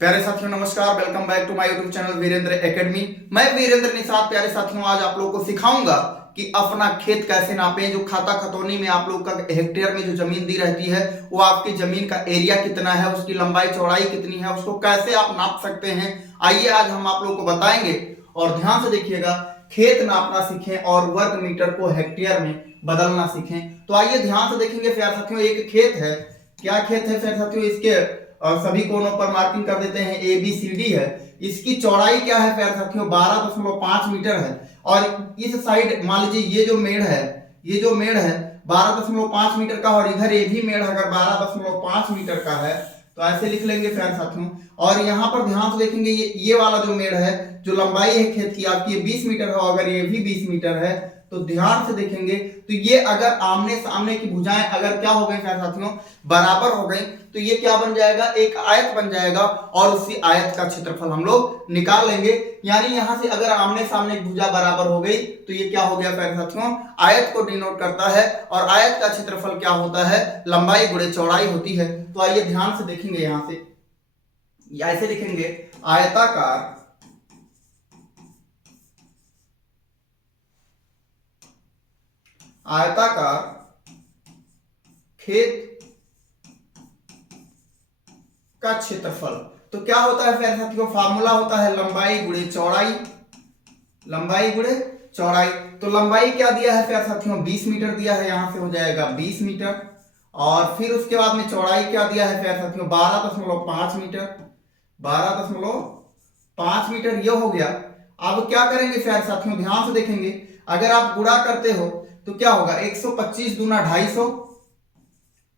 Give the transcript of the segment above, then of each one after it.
प्यारे साथियों नमस्कार, welcome back to my YouTube channel Virendra academy. मैं वीरेंद्र निषाद। प्यारे साथियों, आज आप लोगों को सिखाऊंगा कि अपना खेत कैसे नापें। जो खाता खतौनी में आप लोग का हेक्टेयर में जो जमीन दी रहती है, वो आपकी जमीन का एरिया कितना है, उसकी लंबाई चौड़ाई कितनी है, उसको कैसे आप नाप सकते हैं। आइए आज हम आप लोगों को बताएंगे और ध्यान से देखिएगा। खेत नापना सीखें और वर्ग मीटर को हेक्टेयर में बदलना सीखें। तो आइए ध्यान से देखेंगे प्यारे साथियों। एक खेत है, क्या खेत है प्यारे साथियों, इसके और सभी कोनों पर मार्किंग कर देते हैं। ए बी सी डी है। इसकी चौड़ाई क्या है प्यारे साथियों, 12.5 मीटर है। और इस साइड मान लीजिए ये जो मेड़ है, ये जो मेड़ है 12.5 मीटर का, और इधर ये भी मेड़ अगर 12.5 मीटर का है तो ऐसे लिख लेंगे प्यारे साथियों। और यहाँ पर ध्यान से देखेंगे, ये वाला जो मेड़ है, जो लंबाई है खेत की आपकी, ये 20 मीटर है। अगर ये भी 20 मीटर है तो ध्यान से देखेंगे तो ये अगर आमने सामने की भुजाएं अगर क्या हो गई प्यारे साथियों, बराबर हो गई, तो ये क्या बन जाएगा, एक आयत बन जाएगा। और उसी आयत का क्षेत्रफल हम लोग निकाल लेंगे। यानी यहां से अगर आमने सामने की भुजा बराबर हो गई तो ये क्या हो गया प्यारे साथियों, आयत को डिनोट करता है। और आयत का क्षेत्रफल क्या होता है, लंबाई गुणे चौड़ाई होती है। तो आइए ध्यान से देखेंगे, यहां से ऐसे लिखेंगे, आयताकार आयताकार खेत का क्षेत्रफल। तो क्या होता है प्यारे साथियों, फार्मूला होता है लंबाई गुणे चौड़ाई, लंबाई गुणे चौड़ाई। तो लंबाई क्या दिया है प्यारे साथियों, 20 मीटर दिया है, यहां से हो जाएगा 20 मीटर। और फिर उसके बाद में चौड़ाई क्या दिया है प्यारे साथियों, 12.5 मीटर, 12.5 मीटर ये हो गया। अब क्या करेंगे प्यारे साथियों, ध्यान से देखेंगे। अगर आप गुणा करते हो तो क्या होगा, 125 दूना 250,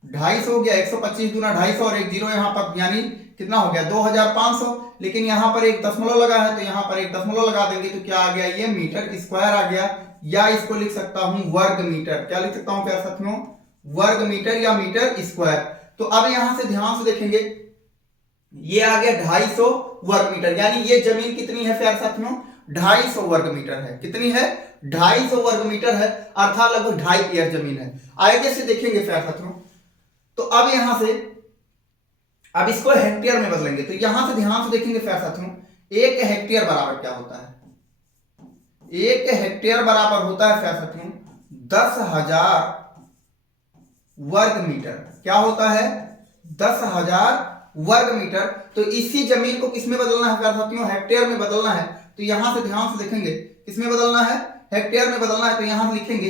250 हो गया, 125 दूना 250 और एक जीरो यहाँ पर, यानी कितना हो गया 2500। लेकिन यहाँ पर एक दशमलव लगा है तो यहाँ पर एक दशमलव लगा देंगे तो क्या आ गया, ये मीटर स्क्वायर आ गया। या इसको लिख सकता हूं वर्ग मीटर। क्या लिख सकता हूं प्यारे साथियों, वर्ग मीटर या मीटर स्क्वायर। तो अब यहां से ध्यान से देखेंगे, ये आ गया 250 वर्ग मीटर। यानी ये जमीन कितनी है प्यारे साथियों, 250 वर्ग मीटर है। कितनी है, 250 वर्ग मीटर है, अर्थात लगभग 2.5 एकड़ जमीन है। आगे से देखेंगे प्यारे साथियों। तो अब यहां से अब इसको हेक्टेयर में बदलेंगे। तो यहां से ध्यान से देखेंगे प्यारे साथियों, एक हेक्टेयर बराबर क्या होता है, एक हेक्टेयर बराबर होता है प्यारे साथियों 10,000 वर्ग मीटर। क्या होता है, 10,000 वर्ग मीटर। तो इसी जमीन को किसमें बदलना है प्यारे साथियों, हेक्टेयर में बदलना है। तो यहां से ध्यान से देखेंगे, किसमें बदलना है, हेक्टेयर में बदलना है। तो यहां से लिखेंगे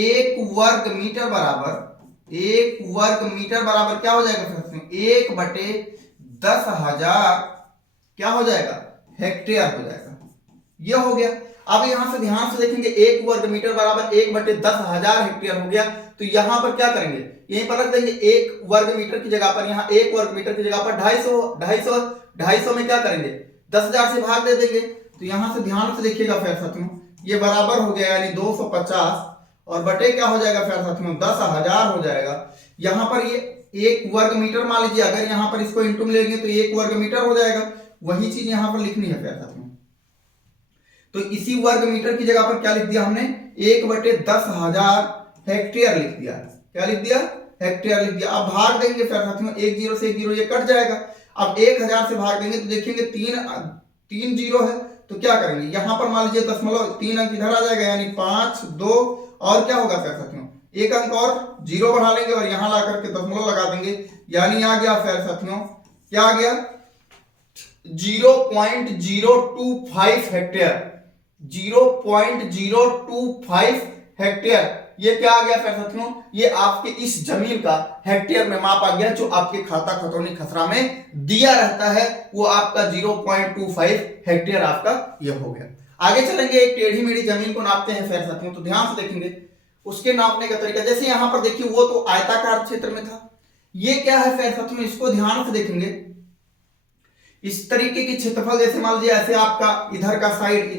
एक वर्ग मीटर बराबर, एक वर्ग मीटर बराबर क्या हो जाएगा प्यारे साथियों, 1/10,000 क्या हो जाएगा, हेक्टेयर हो जाएगा। यह हो गया। अब यहां से ध्यान से देखेंगे, एक वर्ग मीटर बराबर 1/10,000 हेक्टेयर हो गया। तो यहां पर क्या करेंगे, यहीं पर रख देंगे एक वर्ग मीटर की जगह पर, यहां एक वर्ग मीटर की जगह पर 250 में क्या करेंगे, 10,000 से भाग दे देंगे। तो यहां से ध्यान से देखिएगा प्यारे साथियों, ये बराबर हो गया, यानी 250 और बटे क्या हो जाएगा प्यारे साथियों, 10,000 हो जाएगा। यहां पर ये एक वर्ग मीटर मान लीजिए, अगर यहां पर इसको इंटू में लेंगे तो एक वर्ग मीटर हो जाएगा। वही चीज यहां पर लिखनी है प्यारे साथियों। तो इसी वर्ग मीटर की जगह पर क्या लिख दिया हमने, 1/10,000 हेक्टेयर लिख दिया। क्या लिख दिया, हेक्टेयर लिख दिया। अब भाग देंगे प्यारे साथियों, एक जीरो से एक जीरो ये कट जाएगा। अब 1000 से भाग देंगे तो देखेंगे तीन जीरो है। तो क्या करेंगे, यहां पर मान लीजिए दशमलव 3 अंक इधर आ जाएगा, यानी 5 2 और क्या होगा प्यारे साथियों, एक अंक और जीरो बढ़ा लेंगे और यहां ला करके दशमलव लगा देंगे। यानी आ गया प्यारे साथियों, क्या आ गया, 0.025 हेक्टेयर, 0.025 हेक्टेयर। ये क्या आ गया प्यारे साथियों, ये आपके इस जमीन का हेक्टेयर में माप आ गया, जो आपके खाता खतौनी खसरा में दिया रहता है। वो आपका 0.25 हेक्टेयर आपका ये हो गया। आगे चलेंगे, एक टेढ़ी मेढ़ी जमीन को नापते हैं प्यारे साथियों। तो ध्यान से देखेंगे उसके नापने का तरीका। जैसे यहां पर देखिए, वो तो आयताकार क्षेत्र में था, ये क्या है प्यारे साथियों, इसको ध्यान से देखेंगे। इस तरीके की क्षेत्रफल, जैसे मान लीजिए ऐसे आपका इधर का साइड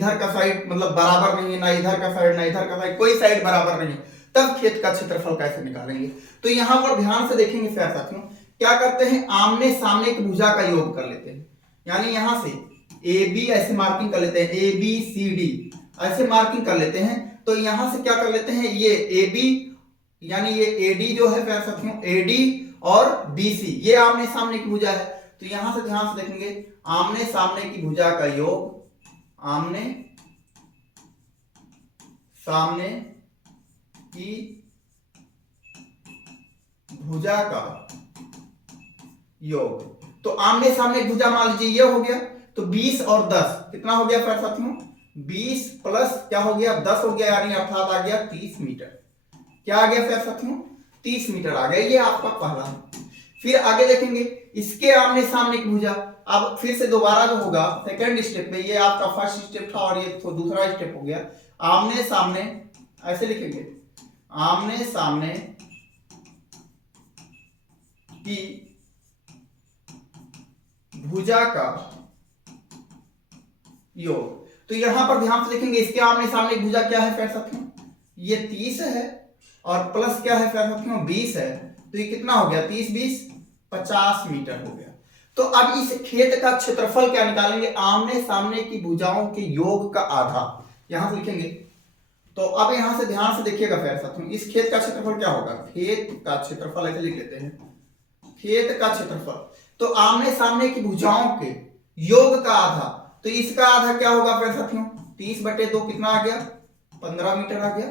मतलब बराबर नहीं है, ना इधर का साइड ना इधर का साइड, कोई साइड बराबर नहीं है, तब खेत का क्षेत्रफल कैसे निकालेंगे। तो यहां पर ध्यान से देखेंगे प्यारे साथियों, क्या करते हैं, आमने सामने की भुजा का योग कर लेते हैं। यानी यहां से ए बी ऐसे मार्किंग कर लेते हैं, ए बी सी डी ऐसे मार्किंग कर लेते हैं। तो यहां से क्या कर लेते हैं, ये ए बी यानी ये AD जो है प्यारे साथियों, AD और BC ये आमने सामने की भुजा है। तो यहां से ध्यान से देखेंगे, आमने सामने की भुजा का योग, आमने सामने की भुजा का योग। तो आमने सामने भुजा मान लीजिए ये हो गया, तो 20 और 10 कितना हो गया फिर साथियों, 20 प्लस क्या हो गया 10 हो गया, यानी अर्थात आ गया 30 मीटर। क्या आ गया फिर साथियों, 30 मीटर आ गया। ये आपका पहला। फिर आगे देखेंगे, इसके आमने सामने की भुजा, अब फिर से दोबारा जो होगा सेकंड स्टेप पे, ये आपका फर्स्ट स्टेप था और ये तो दूसरा स्टेप हो गया। आमने सामने ऐसे लिखेंगे, आमने सामने की भुजा का योग। तो यहां पर ध्यान से देखेंगे, इसके आमने सामने की भुजा क्या है फिर साथियों, ये 30 है और प्लस क्या है फिर साथियों 20 है, तो ये कितना हो गया 30 20 50 मीटर हो गया। तो अब इस खेत का क्षेत्रफल क्या निकालेंगे, आमने सामने की भुजाओं के योग का आधा, यहां से लिखेंगे। तो अब यहां से ध्यान से देखिएगा फिर साथियों, इस खेत का क्षेत्रफल क्या होगा, खेत का क्षेत्रफल ऐसे लिख लेते हैं, खेत का क्षेत्रफल। तो आमने सामने की भुजाओं के योग का आधा, तो इसका आधा क्या होगा फिर साथियों, 30/2 कितना आ गया 15 मीटर आ गया।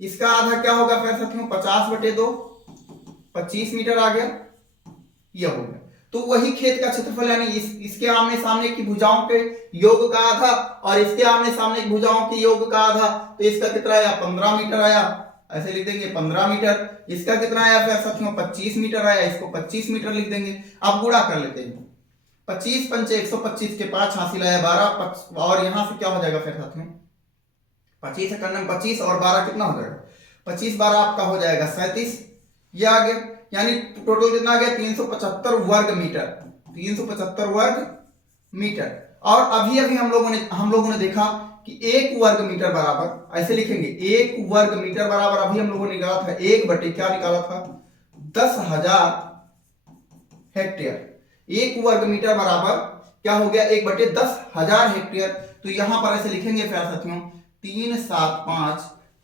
इसका आधा क्या होगा फिर साथियों, 50/2 25 मीटर आ गया, यह हो गया। तो वही खेत का क्षेत्रफल, यानी इसके आमने सामने की भुजाओं के योग का आधा और इसके आमने सामने की भुजाओं के योग का आधा, तो इसका कितना आया 15 मीटर आया, ऐसे लिख देंगे 15 मीटर। इसका कितना आया फिर साथियों 25 मीटर आया, इसको 25 मीटर लिख देंगे। अब गुणा कर लेते हैं, 25 पंचे 125 के 5 हासिल आया 12, और यहां से क्या हो जाएगा फिर साथियों 25 है 25 और 12 कितना हो जाएगा, 25 12 आपका हो जाएगा 37, ये आ गया। यानी टोटल कितना आ गया 375 वर्ग मीटर, 375 वर्ग मीटर। और अभी अभी हम लोगों ने देखा कि 1 वर्ग मीटर बराबर, ऐसे लिखेंगे 1 वर्ग मीटर बराबर, अभी हम लोगों ने निकाला था 1 क्या निकाला था 10,000 हेक्टेयर। 1 वर्ग मीटर बराबर क्या हो गया 1/10,000 हेक्टेयर। तो यहां पर ऐसे लिखेंगे फिर साथियों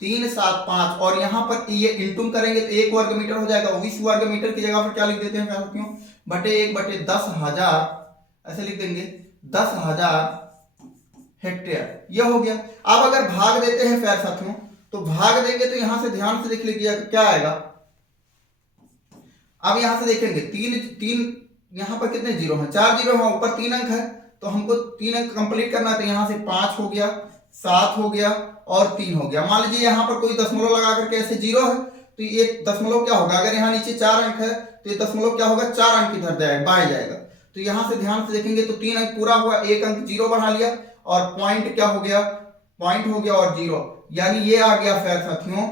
375 और यहां पर ये इंटू करेंगे तो 1 वर्ग मीटर हो जाएगा। 20 वर्ग मीटर की जगह पर क्या लिख देते हैं फिर साथियों, बटे 1/10,000 ऐसे लिख देंगे 10,000 हेक्टेयर, यह हो गया। अब अगर भाग देते हैं फिर साथियों, तो भाग देंगे तो यहां से ध्यान से देख लीजिए क्या आएगा। अब यहां से देखेंगे तीन यहां पर कितने जीरो हैं, 4 जीरो हैं, ऊपर 3 अंक है, तो हमको 3 अंक कंप्लीट करना है। तो यहां से 5 हो गया, 7 हो गया और 3 हो गया। मान लीजिए यहां पर कोई दशमलव लगा करके ऐसे जीरो है, तो ये दशमलव क्या होगा, अगर यहाँ नीचे 4 अंक है तो ये दशमलव क्या होगा 4 अंक इधर जाएगा, बाएं जाएगा। तो यहां से ध्यान से देखेंगे तो 3 अंक पूरा हुआ, 1 अंक जीरो बढ़ा लिया और पॉइंट क्या हो गया, पॉइंट हो गया और जीरो, यानी ये आ गया फिर साथियों,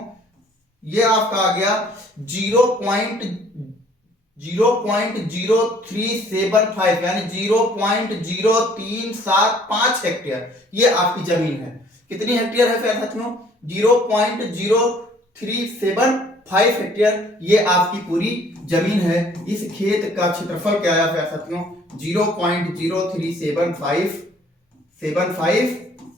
ये आपका आ गया 0.0375 यानी 0.0375 हेक्टेयर, ये आपकी जमीन है। कितनी हेक्टेयर है फिर साथियों 0.0375 हेक्टेयर, ये आपकी पूरी जमीन है। इस खेत का क्षेत्रफल क्या आया फिर साथियों 0.0375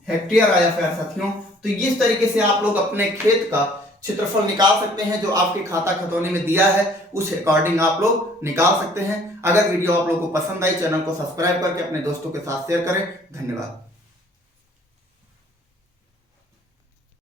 हेक्टेयर आया फिर साथियों। तो इस तरीके से आप लोग अपने खेत का क्षेत्रफल निकाल सकते हैं, जो आपके खाता खतौनी में दिया है उस अकॉर्डिंग आप लोग निकाल सकते हैं। अगर वीडियो आप लोग को पसंद आई, चैनल को सब्सक्राइब करके अपने दोस्तों के साथ शेयर करें। धन्यवाद।